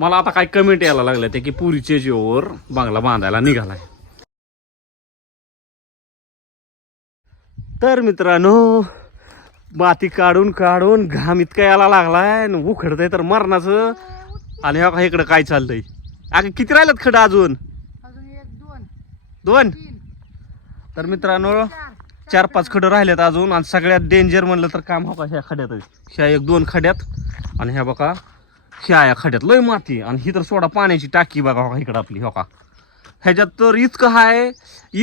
मला आता काय कमेंट यायला लागल्या ते की पुरीचे जीवावर बांगला बांधायला निघालाय. तर मित्रांनो माती काढून काढून घाम इतका यायला लागलाय उखडतंय तर मरणाचं. आणि हा इकडं काय चाललंय. अगं किती राहिल्यात खडं अजून? दोन. तर मित्रांनो चार. पाच खडं राहिल्यात अजून आणि सगळ्यात डेंजर म्हणलं तर काम हो का ह्या खड्यात? ह्या एक दोन खड्यात. आणि ह्या बघा ह्या खड्यात लय माती आणि ही तर सोडा पाण्याची टाकी बघा हो इकडं आपली हो का? ह्याच्यात तर इतकं आहे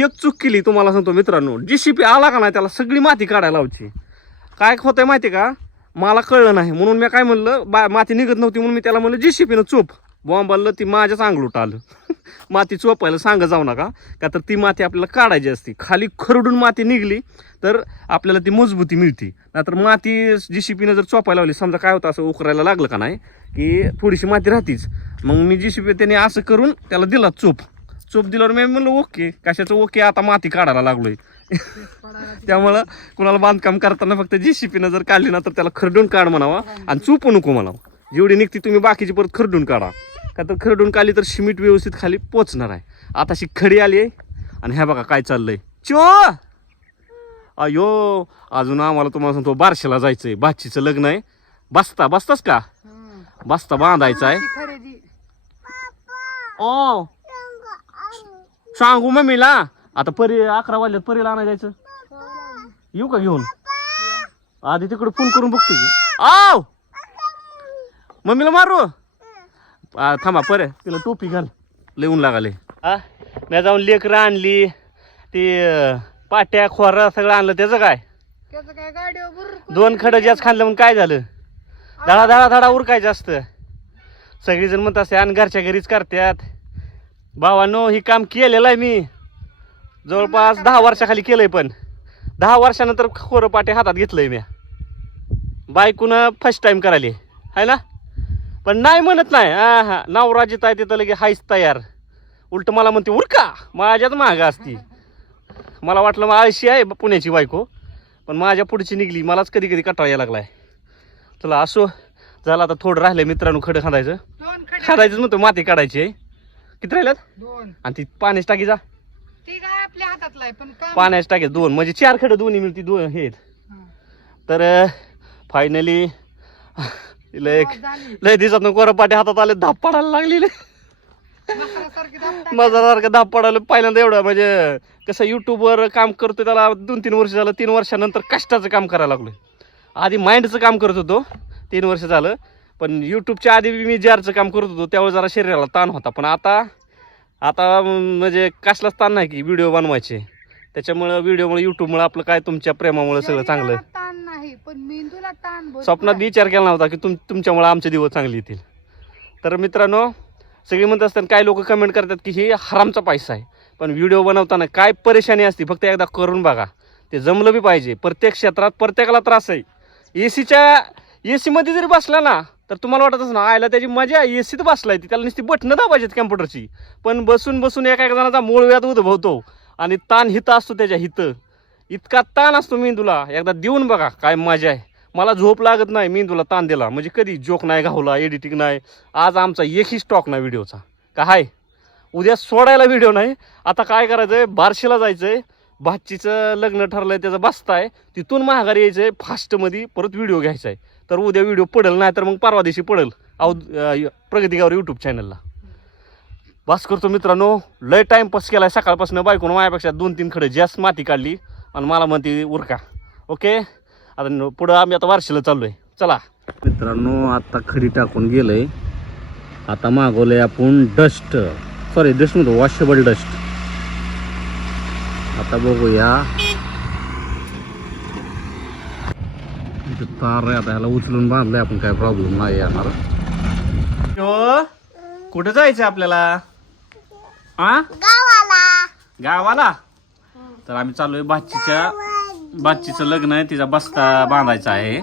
एक चूक केली तुम्हाला सांगतो मित्रांनो जीसीपी आला का नाही त्याला सगळी माती काढायला लावची. काय होतंय माहिती का? मला कळलं नाही म्हणून मी काय म्हणलं बा माती निघत नव्हती म्हणून मी त्याला म्हणलं जीसीपीनं चूप. बॉम्बाला ती माझ्याच अंगलूट आलं. माती चोपायला सांग जाऊ नका. का तर ती माती आपल्याला काढायची असते. खाली खरडून माती निघली तर आपल्याला ती मजबूती मिळते. नाहीतर माती जी शिपीनं जर चोपायला लावली समजा काय होतं असं उकरायला लागलं का नाही की थोडीशी माती राहतीच. मग मी जी शिपी त्याने असं करून त्याला दिला चोप. चोप दिल्यावर मी म्हणलं ओके कशाचं ओके? आता माती काढायला लागलोय. त्यामुळं कुणाला बांधकाम करताना फक्त जी शिपीनं जर काढली ना तर त्याला खरडून काढ म्हणावा आणि चुपू नको म्हणावं. जेवढी निघती तुम्ही बाकीची परत खरडून काढा. का तर खरडून काढली तर सिमेंट व्यवस्थित खाली पोचणार आहे. आता अशी खडी आली आहे. आणि ह्या बघा काय चाललंय. चो! अयो अजून आम्हाला तुम्हाला सांगतो बारशेला जायचंय. बाचीचं लग्न आहे. बसता बसतास का. बसता बांधायचा आहे. ओ! सांगू मम्मीला. आता परी अकरा वाजल्यात परीला आणायला जायचं. येऊ का घेऊन? आधी तिकडे फोन करून बघतो की. आव! मम्मीला मारू? आ, थांबा परे. तिला टोपी घाल. लिहून लागाले. हा मी जाऊन लेकरं आणली. ती अं, पाट्या खोरा सगळं आणलं. त्याचं काय? त्याचं काय गाडीवर बुर्र दोन खडं जास्त खाल्लं म्हणून काय झालं? धडा धडा धडा उरकायचं असतं सगळीजण म्हणत असते आणि घरच्या घरीच करतात भावानो ही काम केलेलं आहे मी. जवळपास दहा वर्षाखाली केलंय पण. दहा वर्षानंतर खोरं पाटे हातात घेतलंय मी बायकून फर्स्ट टाइम करायली. आहे ना? पण नाही म्हणत नाही. हा हा नवरा जिथं आहे तिथं लगे हायच तयार. उलट मला म्हणते उरका माझ्याच मागं असती. मला वाटलं मग आळशी आहे पुण्याची बायको. पण माझ्या पुढची निघली. मलाच कधी कधी कटाळा यायला लागलाय. चला असो. झालं आता थोडं राहिलंय मित्रांनो खडं खांदायचं. खांदायचं म्हणतो माती काढायची आहे. किती राहिल्यात? आणि ती पाण्याची टाकी जा. आपल्या हातातला पण पाण्याची टाकी दोन. म्हणजे चार खडं दोन्ही मिळती दोन. हं. तर फायनली लय. लय दिवसात कोरपाटे हातात आले धाप पडायला लागलेले. माझ्यासारखं धाप पडायला पहिल्यांदा एवढं म्हणजे कसं युट्यूबवर काम करतोय त्याला दोन तीन वर्ष झालं तीन वर्षानंतर कष्टाचं काम करायला लागलोय आधी माइंडचं काम करत होतो तीन वर्ष झालं पण यूट्यूबच्या आधी मी जारचं काम करत होतो त्यावेळेस जरा शरीराला ताण होता पण आता आता म्हणजे कसलाच ताण नाही की व्हिडिओ बनवायचे त्याच्यामुळं व्हिडिओमुळे यूट्यूबमुळे आपलं काय तुमच्या प्रेमामुळे सगळं चांगलं? आहे ताण नाही पण मेंदूला ताण भरपूर स्वप्नात आहे. विचार केला नव्हता की तुम तुमच्यामुळे आमचे दिवस चांगले येतील. तर मित्रांनो सगळे म्हणत असतात काय लोक कमेंट करतात की हे हरामचा पैसा आहे. पण व्हिडिओ बनवताना काय परेशानी असते फक्त एकदा करून बघा. ते जमलं बी पाहिजे. प्रत्येक क्षेत्रात प्रत्येकाला त्रास आहे. ए सीच्या ए सीमध्ये जरी बसला ना तर तुम्हाला वाटतच ना आयला त्याची मजा ए सीत बसलाय ती. त्याला नुसती बटणं दाबायची कॅम्प्युटरची पण बसून बसून एका एका जणाचा मूळव्याध उद्भवतो. आणि ताण हित असतो त्याच्या हित. इतका ताण असतो मेंदूला. एकदा देऊन बघा काय मजा आहे. मला झोप लागत नाही मेंदूला ताण दिला. म्हणजे कधी जोक नाही घावला एडिटिंग नाही. आज आमचा एकही स्टॉक नाही व्हिडिओचा. का हाय? उद्या सोडायला व्हिडिओ नाही. आता काय करायचं आहे बारशीला जायचं आहे भाचीचं लग्न ठरलं आहे त्याचं आहे तिथून महागारी यायचं आहे फास्टमध्ये परत व्हिडिओ घ्यायचा आहे तर उद्या व्हिडिओ पडेल नाही तर मग परवा दिवशी पडेल. प्रगती प्रगतीगावर यूट्यूब चॅनलला बस करतो मित्रांनो लय टाइमपास केलाय. सकाळपासून बायकोनं माझ्यापेक्षा दोन तीन खडे जास्त माती काढली आणि मला म्हणते उरका. ओके आता पुढं आम्ही आता वारशीला चाललोय. चला. मित्रांनो आता खडी टाकून गेलंय. आता मागवलंय आपण डस्ट सॉरी डस्ट म्हणतो वॉशेबल डस्ट आता बघूया. तार आहे आता ह्याला उचलून बांधलंय आपण काय प्रॉब्लेम नाही येणार. कुठं जायचं आपल्याला? आ? गावाला. तर आम्ही चाललोय बाच्चीच्या बाच्चीचं लग्न आहे तिचा बस्ता बांधायचा आहे.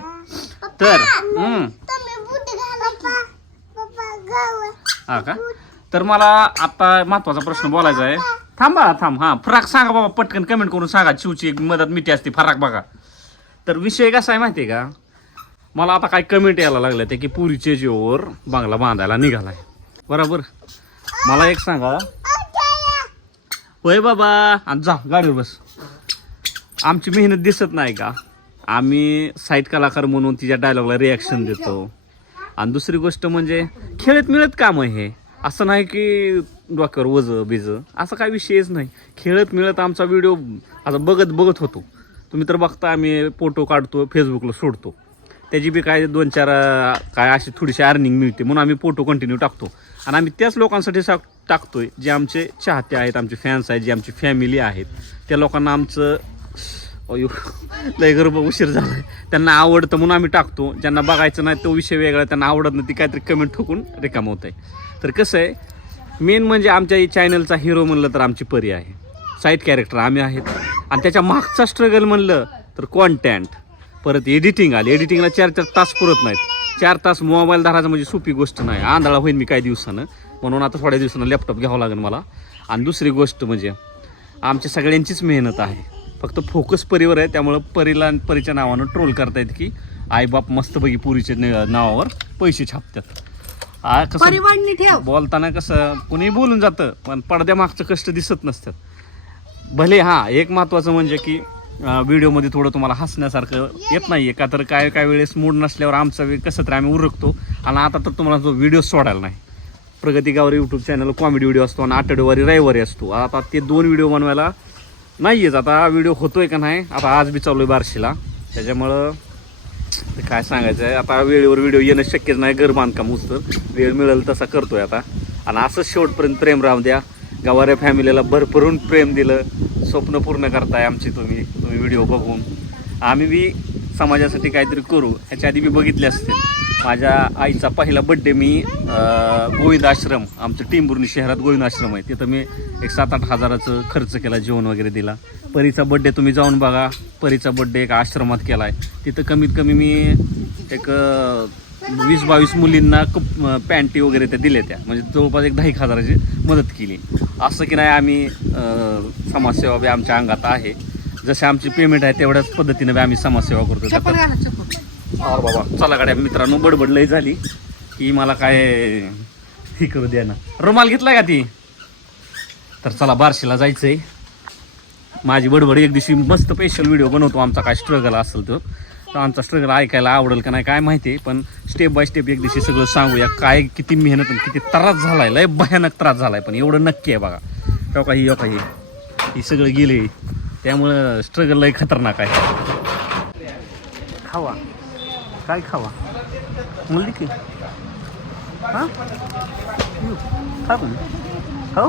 तर हम्म. हा का? तर मला आता महत्त्वाचा प्रश्न बोलायचा आहे. थांबा थांब. हा फराक सांगा बाबा पटकन कमेंट करून सांगा. चिवची एक मदत मिठी असते फराक बघा. तर विषय कसा आहे माहितीये का? मला आता काय कमेंट यायला लागलं ते की पुरीचे जीवावर बांगला बांधायला निघालाय. बरोबर? मला एक सांगा. होय बाबा आणि जा गाडीवर बस. आमची मेहनत दिसत नाही का? आम्ही साईट कलाकार म्हणून तिच्या डायलॉगला रिॲक्शन देतो. आणि दुसरी गोष्ट म्हणजे खेळत मिळत काम आहे. हे असं नाही की डोक्यावर वज बिज असं काय विषयच नाही. खेळत मिळत आमचा व्हिडिओ आता बघत बघत होतो. तुम्ही तर बघता आम्ही फोटो काढतो फेसबुकला सोडतो. त्याची बी काय दोन चार काय अशी थोडीशी अर्निंग मिळते म्हणून आम्ही फोटो कंटिन्यू टाकतो. आणि आम्ही त्याच लोकांसाठी सा टाकतोय जे आमचे चाहते आहेत आमचे फॅन्स आहेत जे आमची फॅमिली आहेत. त्या लोकांना आमचं अयो लय गर्भ उशीर आहे त्यांना आवडतं म्हणून आम्ही टाकतो. ज्यांना बघायचं नाही तो विषय वेगळा त्यांना आवडत नाही ती काहीतरी कमेंट ठोकून रिकाम होत आहे तर कसं आहे मेन म्हणजे आमच्या चॅनलचा हिरो म्हणलं तर आमची परी आहे. साईड कॅरेक्टर आम्ही आहेत. आणि त्याच्या मागचा स्ट्रगल म्हणलं तर कॉन्टॅन्ट परत एडिटिंग आली. एडिटिंगला चार चार तास पुरत नाहीत. चार तास मोबाईल धरायचा म्हणजे सोपी गोष्ट नाही. आंधळा होईल मी काही दिवसानं. म्हणून आता थोड्या दिवसानं लॅपटॉप घ्यावं लागेल मला. आणि दुसरी गोष्ट म्हणजे आमच्या सगळ्यांचीच मेहनत आहे. फक्त फोकस परीवर आहे. त्यामुळं परीला परीच्या नावानं ट्रोल करतायत की आईबाप मस्तपैकी पुरीच्या नावावर पैसे छापतात. आ, कसं बोलताना कसं कुणी बोलून जातं पण पडद्यामागचं कष्ट दिसत नसतात. भले हां एक महत्त्वाचं म्हणजे की व्हिडिओमध्ये थोडं तुम्हाला हसण्यासारखं येत नाही आहे का तर काय काय वेळेस मूड नसल्यावर आमचा वेळ कसं तर आम्ही उरकतो. आणि आता तर तुम्हाला जो व्हिडिओ सोडायला नाही. प्रगती गावर यूट्यूब चॅनल कॉमेडी व्हिडिओ असतो आणि आठवडेवारी रविवारी असतो. आता ते दोन व्हिडिओ बनवायला नाही आहेत आता व्हिडिओ होतोय का नाही आता आज बी चालू आहे बारशीला. त्याच्यामुळं काय सांगायचं आहे आता वेळेवर व्हिडिओ येणं शक्यच नाही घर बांधकाम उचतर वेळ मिळेल तसा करतोय आता. आणि असंच शेवटपर्यंत प्रेम राहू द्या. गावाऱ्या फॅमिलीला भरभरून प्रेम दिलं. स्वप्न पूर्ण करताय आमची तुम्ही तुम्ही व्हिडिओ बघून. आम्ही बी समाजासाठी काहीतरी करू. ह्याच्या आधी मी बघितले असते माझ्या आईचा पहिला बड्डे मी गोविंद आश्रम आमचं टिंबुर्णी शहरात गोविंद आश्रम आहे. तिथं मी एक सात आठ हजाराचं खर्च केला जेवण वगैरे दिला. परीचा बड्डे तुम्ही जाऊन बघा. परीचा बड्डे एका आश्रमात केला आहे तिथं कमीत कमी मी एक वीस बावीस मुलींना कप पॅन्टी वगैरे त्या दिल्या त्या. म्हणजे जवळपास एक दहा एक हजाराची मदत केली. असं की नाही आम्ही समाजसेवा बी आमच्या अंगात आहे. जसे आमची पेमेंट आहे तेवढ्याच पद्धतीने बी आम्ही समाजसेवा करतो बाबा चला गाड्या मित्रांनो बडबड लई झाली. की मला काय ही करू द्या ना. रुमाल घेतलाय का ती? तर चला बार्शीला जायचंय. माझी बडबड एक दिवशी मस्त स्पेशल व्हिडिओ बनवतो. आमचा काय स्ट्रगल असेल तो. आमचा स्ट्रगल ऐकायला आवडेल का नाही काय माहिती आहे पण स्टेप बाय स्टेप एक दिवशी सगळं सांगूया. काय किती मेहनत किती त्रास झालाय लय भयानक त्रास झालाय पण एवढं नक्की आहे बघा. हो तो काही यो हो काही ही. सगळं गेले. त्यामुळं स्ट्रगल लय खतरनाक आहे. खावा. काय खावा? म्हणली की? हां? खा पण हो